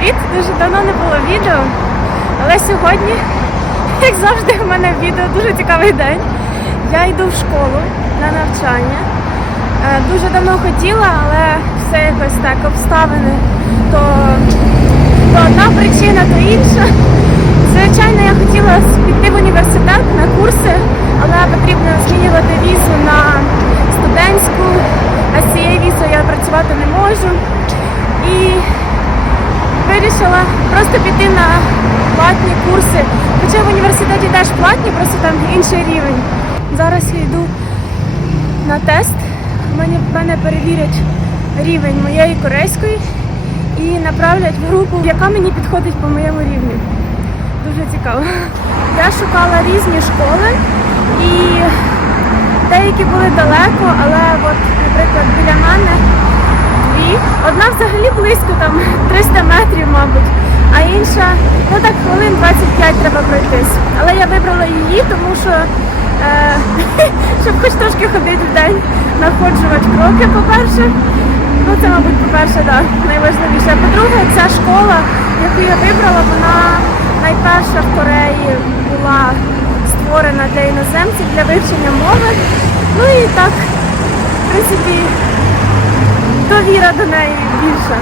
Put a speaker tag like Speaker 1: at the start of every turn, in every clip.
Speaker 1: привіт! Дуже давно не було відео. Але сьогодні, як завжди, в мене відео дуже цікавий день. Я йду в школу на навчання. Е, Дуже давно хотіла, але все якось так обставини. То, то одна причина, то інша. Звичайно, я хотіла піти в університет на курси, але потрібно змінювати візу на студентську, а з цією візою я працювати не можу. Вирішила просто піти на платні курси. Хоча в університеті теж платні, просто там інший рівень. Зараз я йду на тест. Мені мене перевірять рівень моєї корейської і направлять в групу, яка мені підходить по моєму рівню. Дуже цікаво. Я шукала різні школи і деякі були далеко, але от, наприклад, біля мене дві. Одна взагалі близько, там 300 метрів, мабуть, а інша, ну так, хвилин 25 треба пройтись. Але я вибрала її, тому що е, щоб хоч трошки ходити в день, находжувати кроки, по-перше. Ну це, мабуть, по-перше, да, найважливіше. По-друге, ця школа, яку я вибрала, вона найперша в Кореї була створена для іноземців для вивчення мови. Ну і так, в принципі, довіра до неї більша.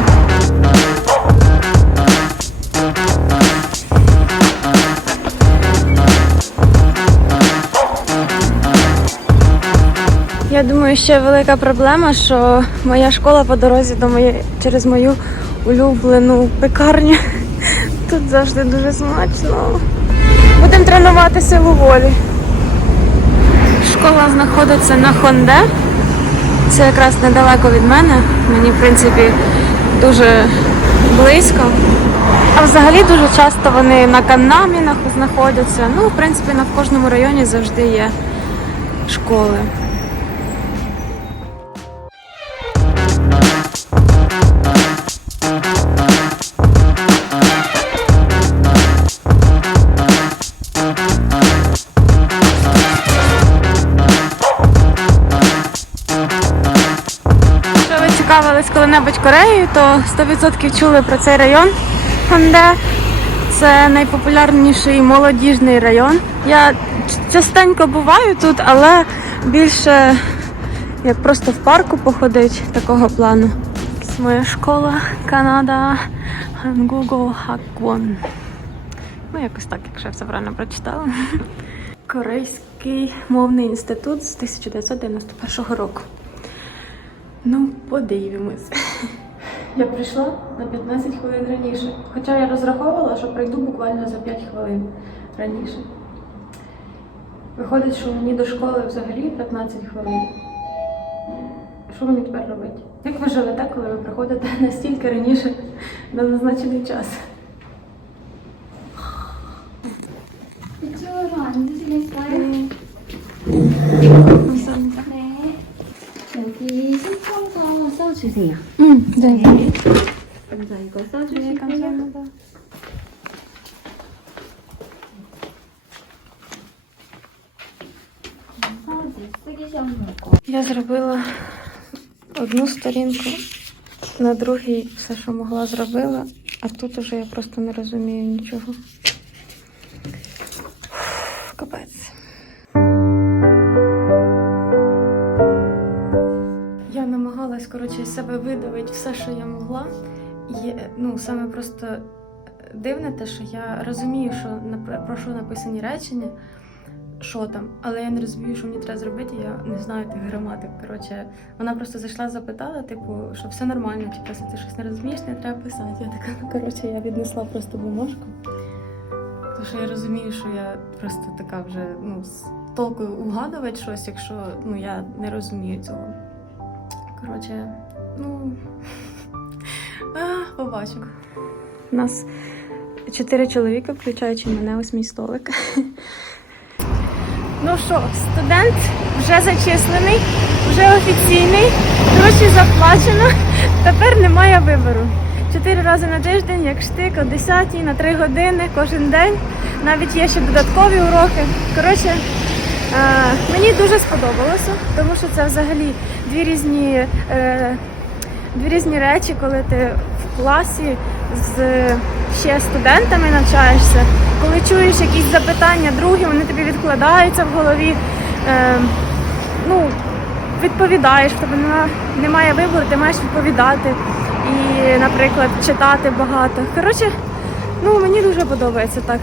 Speaker 1: Я думаю, ще велика проблема, що моя школа по дорозі до моєї через мою улюблену пекарню. Тут завжди дуже смачно. Будемо тренувати силу волі. Школа знаходиться на Хонде. Це якраз недалеко від мене. Мені, в принципі, дуже близько. А взагалі дуже часто вони на канамінах знаходяться. Ну, в принципі, на в кожному районі завжди є школи. Цікавились коли-небудь Кореєю, то 100% чули про цей район Хонде. Це найпопулярніший молодіжний район. Я частенько буваю тут, але більше як просто в парку походить такого плану. Моя школа Канада Hangugol Hagwon. Ну, якось так, якщо я все правильно прочитала. Корейський мовний інститут з 1991 року. Ну, подивимось. Я прийшла на 15 хвилин раніше. Хоча я розраховувала, що прийду буквально за 5 хвилин раніше. Виходить, що мені до школи взагалі 15 хвилин. Що мені тепер робити? Як ви живете, коли ви приходите настільки раніше на назначений час?
Speaker 2: 신청서 써주세요.
Speaker 1: 응, 네.
Speaker 2: 먼저 이거
Speaker 1: 네,
Speaker 2: 써주시고요.
Speaker 1: 감사합니다.
Speaker 2: 그래서 이제 쓰기 시험 볼 거.
Speaker 1: Я зробила одну сторінку, на другій все, що могла, зробила, а тут уже я просто не розумію нічого. Коротше, з себе видавити все, що я могла. І, ну, саме просто дивне те, що я розумію, що напр- про що написані речення, що там, але я не розумію, що мені треба зробити, я не знаю тих граматик. Коротше, вона просто зайшла, запитала, типу, що все нормально, типу, якщо ти щось не розумієш, не треба писати. Я така, ну, коротше, я віднесла просто бумажку. Тому що я розумію, що я просто така вже ну, з толку угадувати щось, якщо ну, я не розумію цього. Коротше, ну побачимо. У нас чотири чоловіка, включаючи мене, ось мій столик. Ну що, студент вже зачислений, вже офіційний, гроші заплачено. Тепер немає вибору. Чотири рази на тиждень, як штик, о 10 на 3 години кожен день. Навіть є ще додаткові уроки. Коротше, мені дуже сподобалося, тому що це взагалі дві різні, е, дві різні речі, коли ти в класі з ще студентами навчаєшся, коли чуєш якісь запитання другі, вони тобі відкладаються в голові. Е, ну, відповідаєш, в тебе немає вибору, ти маєш відповідати і, наприклад, читати багато. Коротше, ну мені дуже подобається так.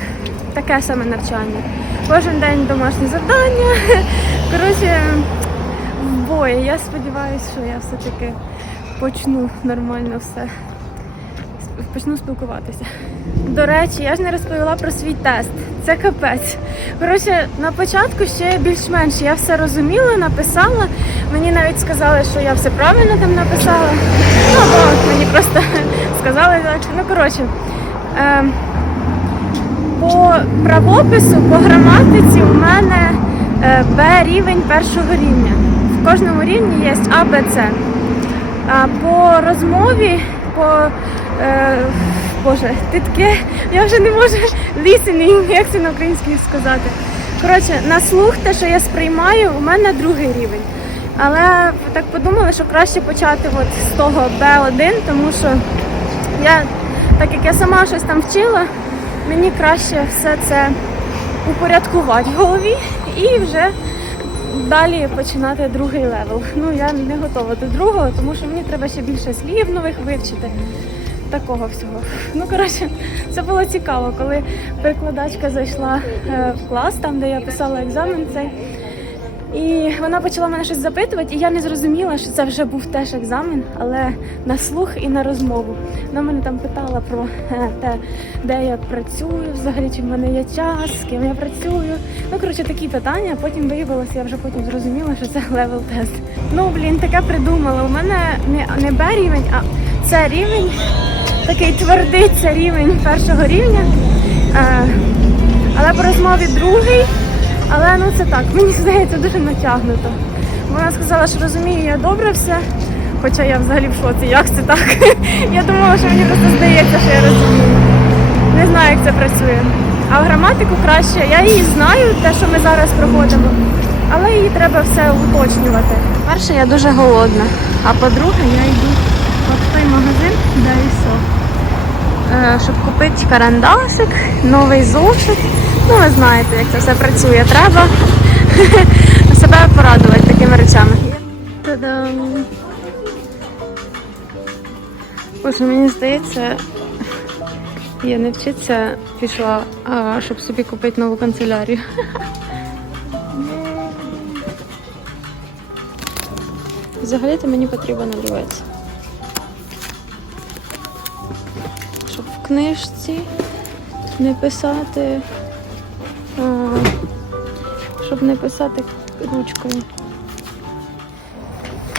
Speaker 1: Таке саме навчання. Кожен день домашні завдання. Коротше, бої. Я сподіваюся, що я все-таки почну нормально все. Почну спілкуватися. До речі, я ж не розповіла про свій тест. Це капець. Коротше, на початку ще більш-менш я все розуміла, написала. Мені навіть сказали, що я все правильно там написала. Ну, або мені просто сказали так. Ну, коротше. ем, по правопису, по граматиці у мене е, Б рівень першого рівня. В кожному рівні є А, Б, С. По розмові, по е, Боже, ти таке, я вже не можу listening, як це на українській сказати. Коротше, на слух те, що я сприймаю, у мене другий рівень. Але так подумала, що краще почати от з того Б1, тому що я, так як я сама щось там вчила, мені краще все це упорядкувати в голові і вже далі починати другий левел. Ну я не готова до другого, тому що мені треба ще більше слів нових вивчити. Такого всього. Ну коротше, це було цікаво, коли перекладачка зайшла е, в клас, там де я писала екзамен цей. І вона почала мене щось запитувати, і я не зрозуміла, що це вже був теж екзамен, але на слух і на розмову. Вона мене там питала про е, те, де я працюю, взагалі чи в мене є час, з ким я працюю. Ну коротше, такі питання. Потім виявилося, я вже потім зрозуміла, що це левел тест. Ну блін, таке придумала. У мене не, Б рівень, а це рівень, такий твердий це рівень першого рівня. Е, але по розмові другий. Але ну це так, мені здається, дуже натягнуто. Вона сказала, що розумію я добре все, хоча я взагалі в шоці, як це так? Я думала, що мені просто здається, що я розумію. Не знаю, як це працює. А граматику краще, я її знаю, те, що ми зараз проходимо, але її треба все уточнювати. Перше, я дуже голодна, а по-друге, я йду в той магазин, де ІСО. Е, щоб купити карандашик, новий зошит. Ну, ви знаєте, як це все працює. Треба себе порадувати такими речами. Та-дам! Боже, мені здається, я не вчитися пішла, а щоб собі купити нову канцелярію. Взагалі-то мені потрібен олівець. Щоб в книжці не писати, щоб не писати ручкою.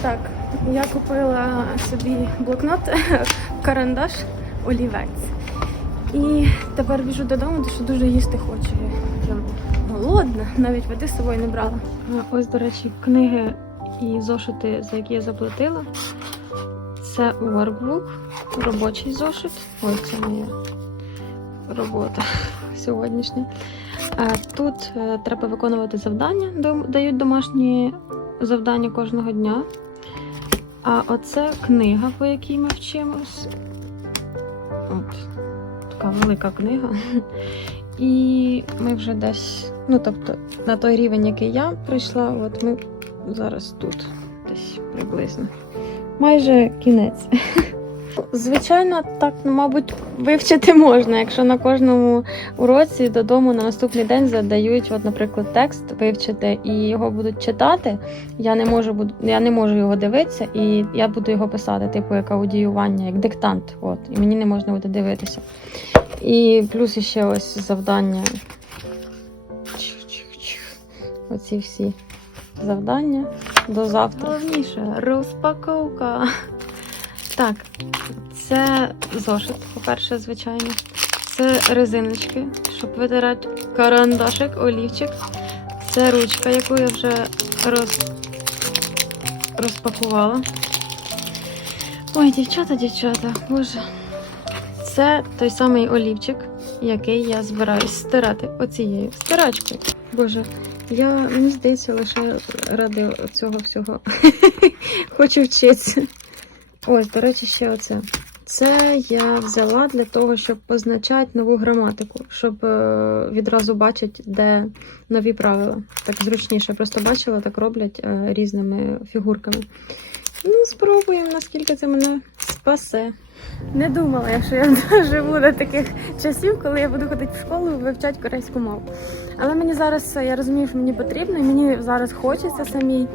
Speaker 1: Так, я купила собі блокнот, карандаш, олівець. І тепер біжу додому, тому що дуже їсти хочу. Я голодна, навіть води з собою не брала. Ось, до речі, книги і зошити, за які я заплатила. Це workbook, робочий зошит. Ой, це моя робота сьогоднішня. Тут е, треба виконувати завдання, дають домашні завдання кожного дня. А оце книга, по якій ми вчимось. От, така велика книга. І ми вже десь, ну тобто, на той рівень, який я прийшла, от ми зараз тут, десь приблизно. Майже кінець. Звичайно, так, ну, мабуть, вивчити можна, якщо на кожному уроці додому на наступний день задають, от, наприклад, текст вивчити і його будуть читати. Я не можу я не можу його дивитися, і я буду його писати, типу як аудіювання, як диктант. От, і мені не можна буде дивитися. І плюс ще ось завдання. Чих-чих-чих. Оці всі завдання до завтра. Головніше розпаковка. Так, це зошит, по-перше, звичайно. Це резиночки, щоб витирати карандашик, олівчик. Це ручка, яку я вже роз... розпакувала. Ой, дівчата, дівчата, боже. Це той самий олівчик, який я збираюсь стирати оцією стирачкою. Боже, я мені здається, лише ради цього всього хочу вчитися. Ось, до речі, ще оце. Це я взяла для того, щоб позначати нову граматику, щоб е, відразу бачити, де нові правила. Так зручніше. Просто бачила, так роблять е, різними фігурками. Ну, спробуємо, наскільки це мене спасе. Не думала я, що я доживу до таких часів, коли я буду ходити в школу і вивчати корейську мову. Але мені зараз я розумію, що мені потрібно, і мені зараз хочеться самій.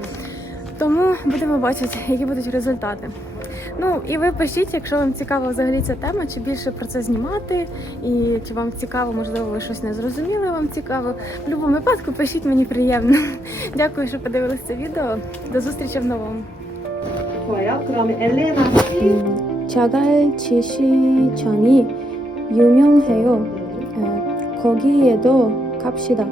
Speaker 1: Тому будемо бачити, які будуть результати. Ну і ви пишіть, якщо вам цікава взагалі ця тема, чи більше про це знімати, і чи вам цікаво, можливо, ви щось не зрозуміли, вам цікаво. В будь-якому випадку пишіть мені приємно. Дякую, що подивились це відео. До зустрічі в новому.
Speaker 3: 좋아요. 그러면 엘레나 씨.
Speaker 1: 자갈 지시전이 유명해요. 거기에도 갑시다.